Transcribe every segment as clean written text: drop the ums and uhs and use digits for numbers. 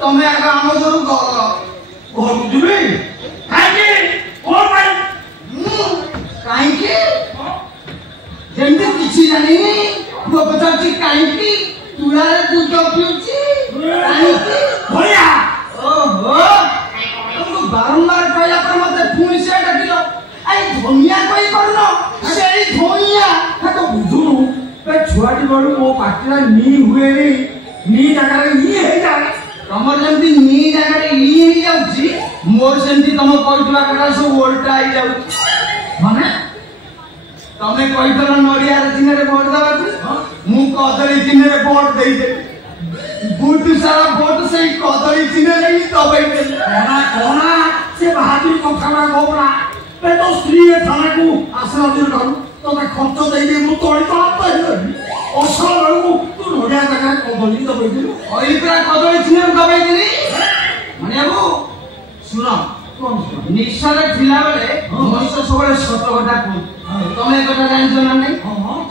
तुम्हें आगे आम घर घर जी कहीं जमी किसी जानी पुआ पचार कहीं तुलारे दूध पिउची ओहो तुमको बारंबार कहला पर मते पुणी से डाकिलो आई धनिया कोई करनो सेई धनिया हा तो बुझुनु पे छुआटी बडू मो पाटिरा नी हुए नी जगह रे नी हे जा तमर जंती नी जगह रे नी ही जाउची मोर सेंती तम कहतुवा कटा सब उल्टा आई जाउ माने तमे कहितला नडिया रे दिने रे वोट दबाकू मु कदली दिने रे वोट देई दे बुट सारा वोट से कदली दिने रे ही दबाई दे कोना से बहादुर कथाना गोबरा पे तो स्त्री ए थाना को आसरा दिन करू तो का खर्च देई दे मु तोड़ी तो आता है ओसो लड़ू तू नडिया जगह कदली दबाई दे ओई पूरा कदली दिने रे दबाई दे माने बाबू सुनो निशारे थिला बेले मनुष्य सबले सत कथा कहू तमे कथा जानछो ना नै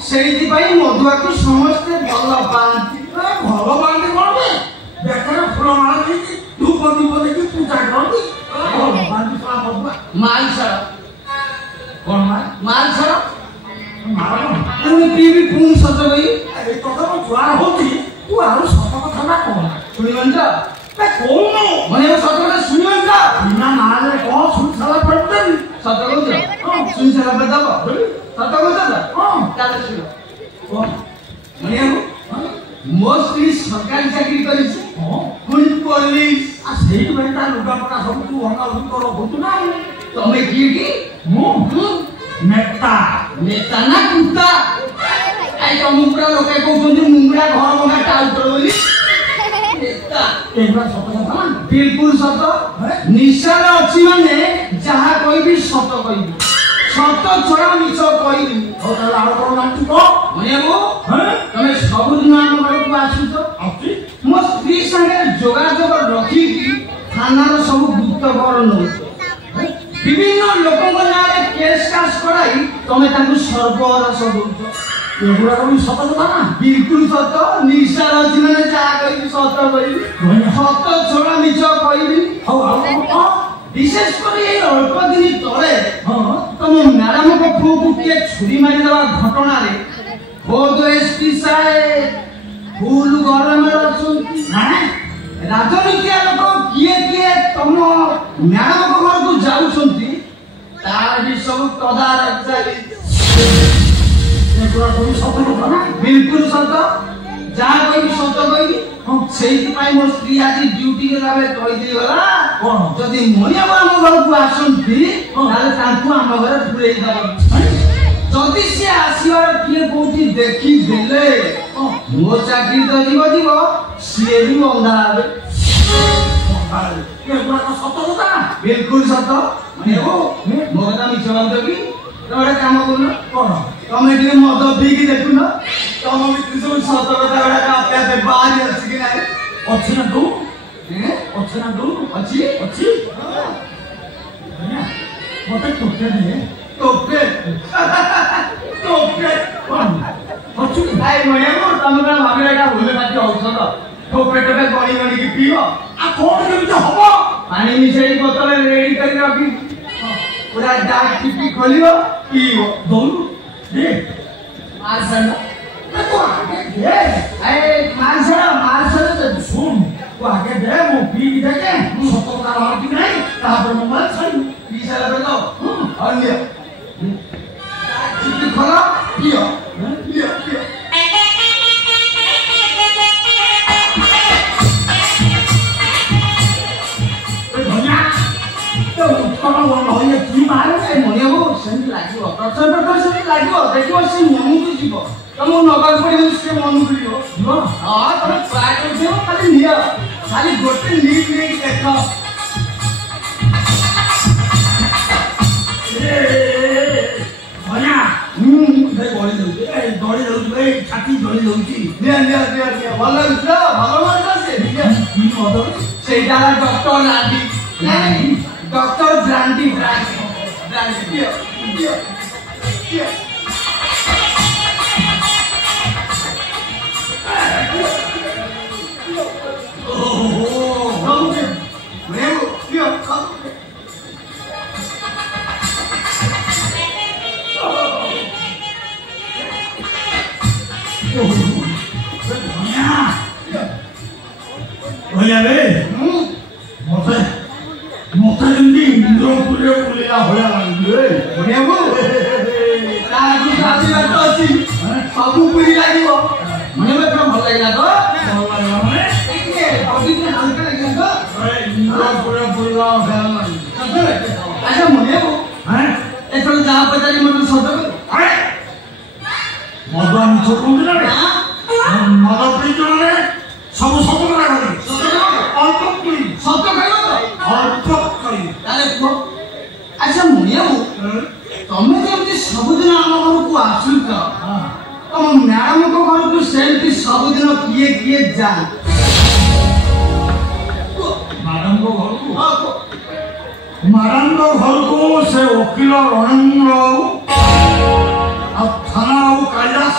सेहिति पई मधुआ को समस्त भल पांती भल पांती कोन बेकर फुल माला दे धूप दीप दे पूजा करती भल पांती का मधुआ माल सर कोन माल सर माल तू पीवी पून सत गई ए कथा ज्वार होती तू आरो सत कथा ना कोन सुनिवन जा पे कोन मने सत कथा सुनिवन जा बिना नाले को सुन साला पड़ते सत कथा सुन साला बताओ सत कथा हां ताले सुनो मने मो स्त्री सरकारी चाकरी करिछि पुलिस पुलिस आ सेही बेटा लुगा पटा सब तू हंगा करो होतु ना तमे की मु नेता नेता ना कुत्ता आई तो मुंगरा लोके कहउछन मुंगरा घर बना टाउटर बोली नेता एबा सत कथा बिल्कुल सत निशार अछि माने जहा कोई भी सत कहिबी सत छोड़ा मिछ कहिबी ओ ताला आरो कोन नाटू को मनेबो तमे सब दिन हम घर को आसु तो आसी मो स्त्री संगे जोगाजोग रखी की थाना रो सब गुप्त घर न विभिन्न लोकन नारे केस कास कराई तमे ताकू सर्वर सब एगुड़ा भी सत कथा ना बिल्कुल सत निशा अछि माने जा कहि सत कहिबी सत छोड़ा मिछ कहिबी हो विशेष कर ये अल्प दिन तले तुम मैडम को फू के छुरी मारी दवा घटना रे बोध एसपी साहेब फूल घर में रसुंती राजनीति लोक किए तुम मैडम को घर को जाउछंती तार भी सब तदारक चली बिल्कुल सत जहाँ कोई सत कही सेही पाई मो स्त्री आज ड्यूटी के लागे कहि दे गला कोन जदी मनिया हम घर को आसंती ताले तांकू हम घर पुरै दब जदी से आसीवर किए कोठी देखि देले मो चाकरी तो जीव से भी बंधा आबे ये पूरा का सत होता बिल्कुल सत माने ओ मोर नाम चलंत की तोरे काम करन कोन तमे जे मद पीकी देखु न तम भी सब सत कथा बड़ा का पे बाहर अछि कि नाही अछि ना तू अछि ना तू अछि मते टोके दे टोके कोन अछि आई मने मोर तमरा भागेटा होले बाकी औषध टोके टोके गणी गणी की पीओ आ कोन केमिति हबो पानी मिसेई बोतल रेडी करी रखी पूरा डाक टिपी खोलियो पीओ दोनु दे मार सना तो आगे दे ए मार सना तो सुन तो आगे दे मो पी देके सतो का और की नहीं तापर मो मार सही पी साला बे तो अन्य टिपी खोला पियो पियो तो कौन वो ये की मार है मनिया वो सेंट लागियो प्रचंड से लागियो देखियो से मनु को जीव तम नगर पड़ी से मनु को जीव हां तम ट्राई कर दियो खाली निया खाली गोटे लीक ले देखो ए मनिया दे गोली दे ए छाती गोली दउची निया भलो इतना भलो मारता से की मदर से डाला डॉक्टर लाडी नहीं डॉक्टर ब्रांडी पियो ମୋତେ ଯେମିତି ଇନ୍ଦ୍ରପୁରରେ ବୁଲିଲା ଭଳିଆ ଲାଗିଲେ ଆସିବାର ତ ଅଛି ସବୁ ପୁରୀ ଲାଗିବ ମନେ ଭଲ ଲାଗିଲା ତ ଇନ୍ଦ୍ରପୁରରେ ବୁଲିଲା ଆଚ୍ଛା ମନେ ଏଥର ଯାହା ପଚାରି ମୋତେ ସତ ମଦ ମିଛ କହୁଛି ନା ମଦ ପିଇଛ ମାନେ ସବୁ ସତ କଥା କରେ ଅଳ୍ପ ପିଇ ସତ କହିବ ତ ଅଳ୍ପ କରି ତାହେଲେ କୁହ ଆଚ୍ଛା ମୁନିଆ ତମେ ଯେମିତି ସବୁଦିନ ଆମ ଘରକୁ ଆସୁଛ ତମ ମ୍ୟାଡମଙ୍କ ଘରକୁ ସେମିତି ସବୁଦିନ କିଏ କିଏ ଯାଏ ମ୍ୟାଡମଙ୍କ ଘରକୁ ମ୍ୟାଡମଙ୍କ ଘରକୁ ସେ ଓକିଲ ରଣେନ୍ଦ୍ର ଆଉ ଥାନା ବାବୁ କାଳିଦାସ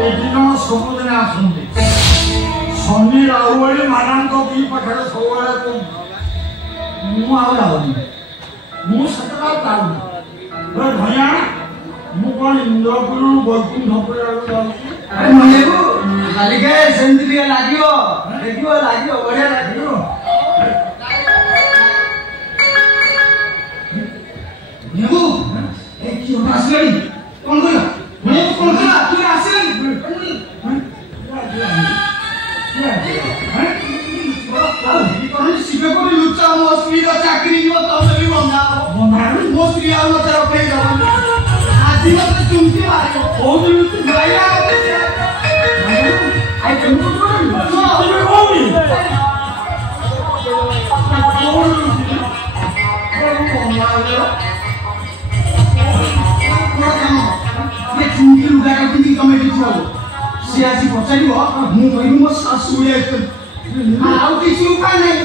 ଏ ଦି ଜଣ ସବୁଦିନେ ଆସନ୍ତି ଶନି ରାହୁ ଭଳି ମ୍ୟାଡମଙ୍କ ଦି ପାଖରେ ସବୁବେଳେ ମୁଁ ଆଉ ଯାଉନି ମୁଁ ସେତେବେଳେ ଯାଉନି ଭୟା ମୁଁ କଣ ଇନ୍ଦ୍ରପୁରରୁ ବୈକୁଣ୍ଠପୁର ଆଡ଼କୁ ଯାଉଛି ମାଲିକେ ସେମିତି ଟିକେ ଲାଗିବ ଦେଖିବ ଲାଗିବ ବଢିଆ ଲାଗିବ ଆସିଲାଣି କଣ କହିଲା କଣ କହିଲା ତୁ ଆସିଲାଣି ଶିବେ କୋଟି ଲୁଚା ମୋ ସ୍ତ୍ରୀର ଚାକିରି ଯିବ ତମେ ବି ବନ୍ଧା ମୋ ସ୍ତ୍ରୀ ଆଉ ମତେ ରଖେଇ ଦବ ଆଜି ମତେ ଚୁମକି ମାରିବ ବହୁତ ଗାଇଲା ଆଇ କେମିତି ଚୁମକି ଲୁଗାଟା ପିନ୍ଧିକି ତମେ ଏଠି ଥାଉ ସିଏ ଆସି ପଚାରିବ ମୁଁ କହିବି ମୋ ଶାଶୁ ଆଉ କିଛି ଉପାୟ ନାହିଁ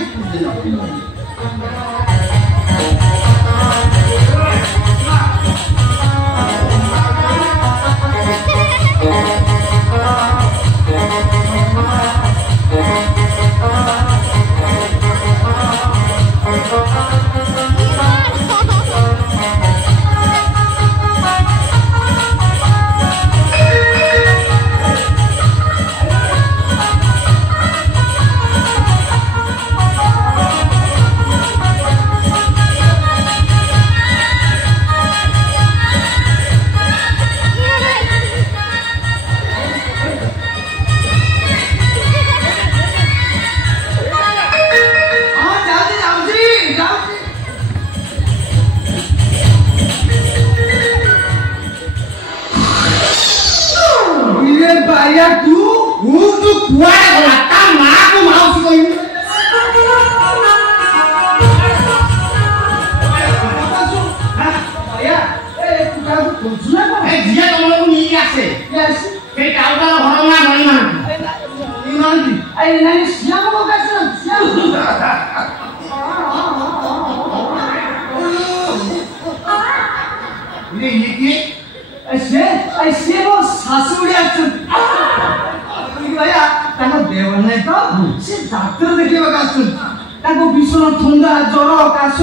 भीषण थंडा जर काश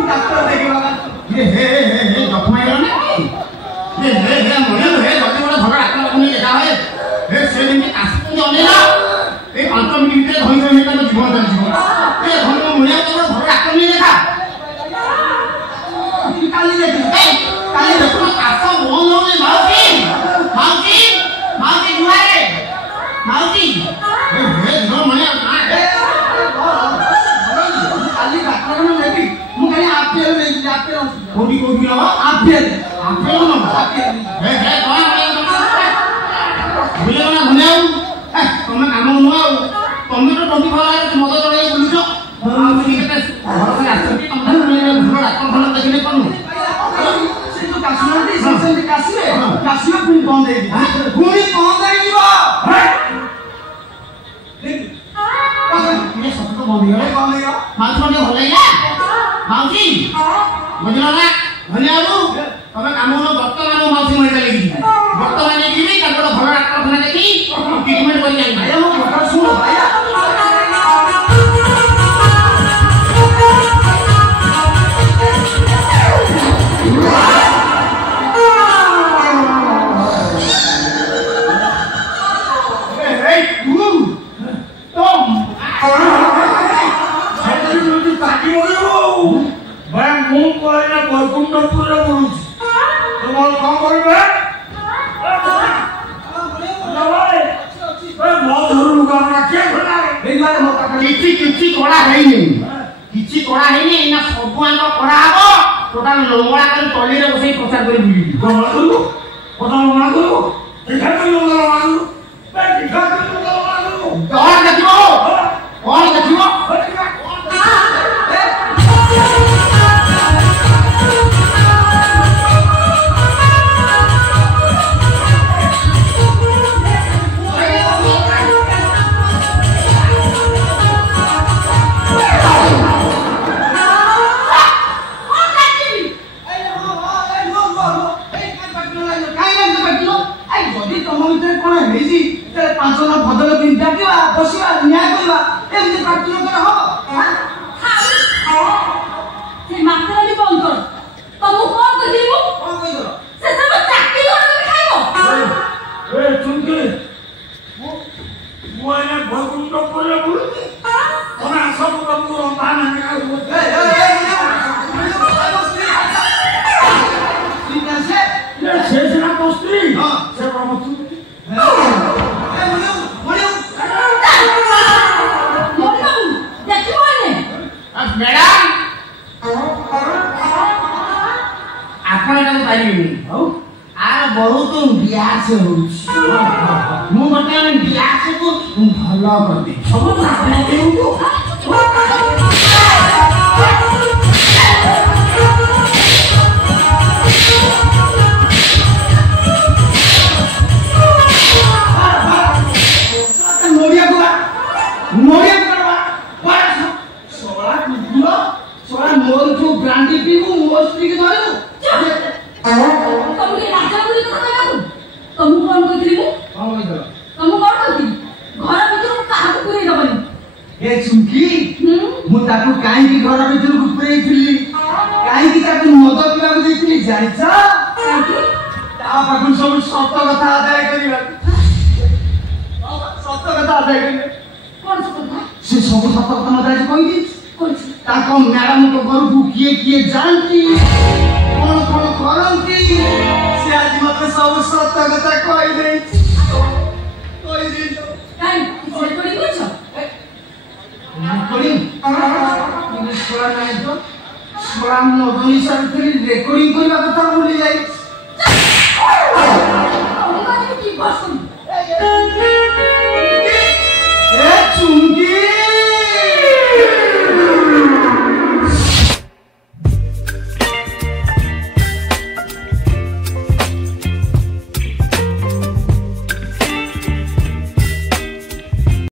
डाक्तर देखा Tom! বৈকুণ্ঠপুরে বলুছি তোমার কম করবে କିଛି କରା ହେଇନି ନା ସବୁ ଆଙ୍କ କରା ହବ ଟୋଟାଲ ଲଙ୍ଗଳା କରି ତଳିରେ ବସେଇ ପ୍ରଚାର କରି ବୁଲିବି ଲଙ୍ଗଳା କରିବୁ କଥା ଲଙ୍ଗଳା କରିବୁ ଦେଖା କରି ଲଙ୍ଗଳା କରିବୁ କଣ ଦେଖିବ बहुत ब्यास मुझे बर्तमान ब्यास को भल ब्रांडी पीबू मोस्टी के धरू कहीं घर भर को पुरई कहीं मद पीवा सब सत कथा आदाय से सब सत कथा मत आज मैडम को घर को किए किए जानती कौन कौन करती से आज मत सब सत कथा रेकर्डिंग करने कथा भूली जाए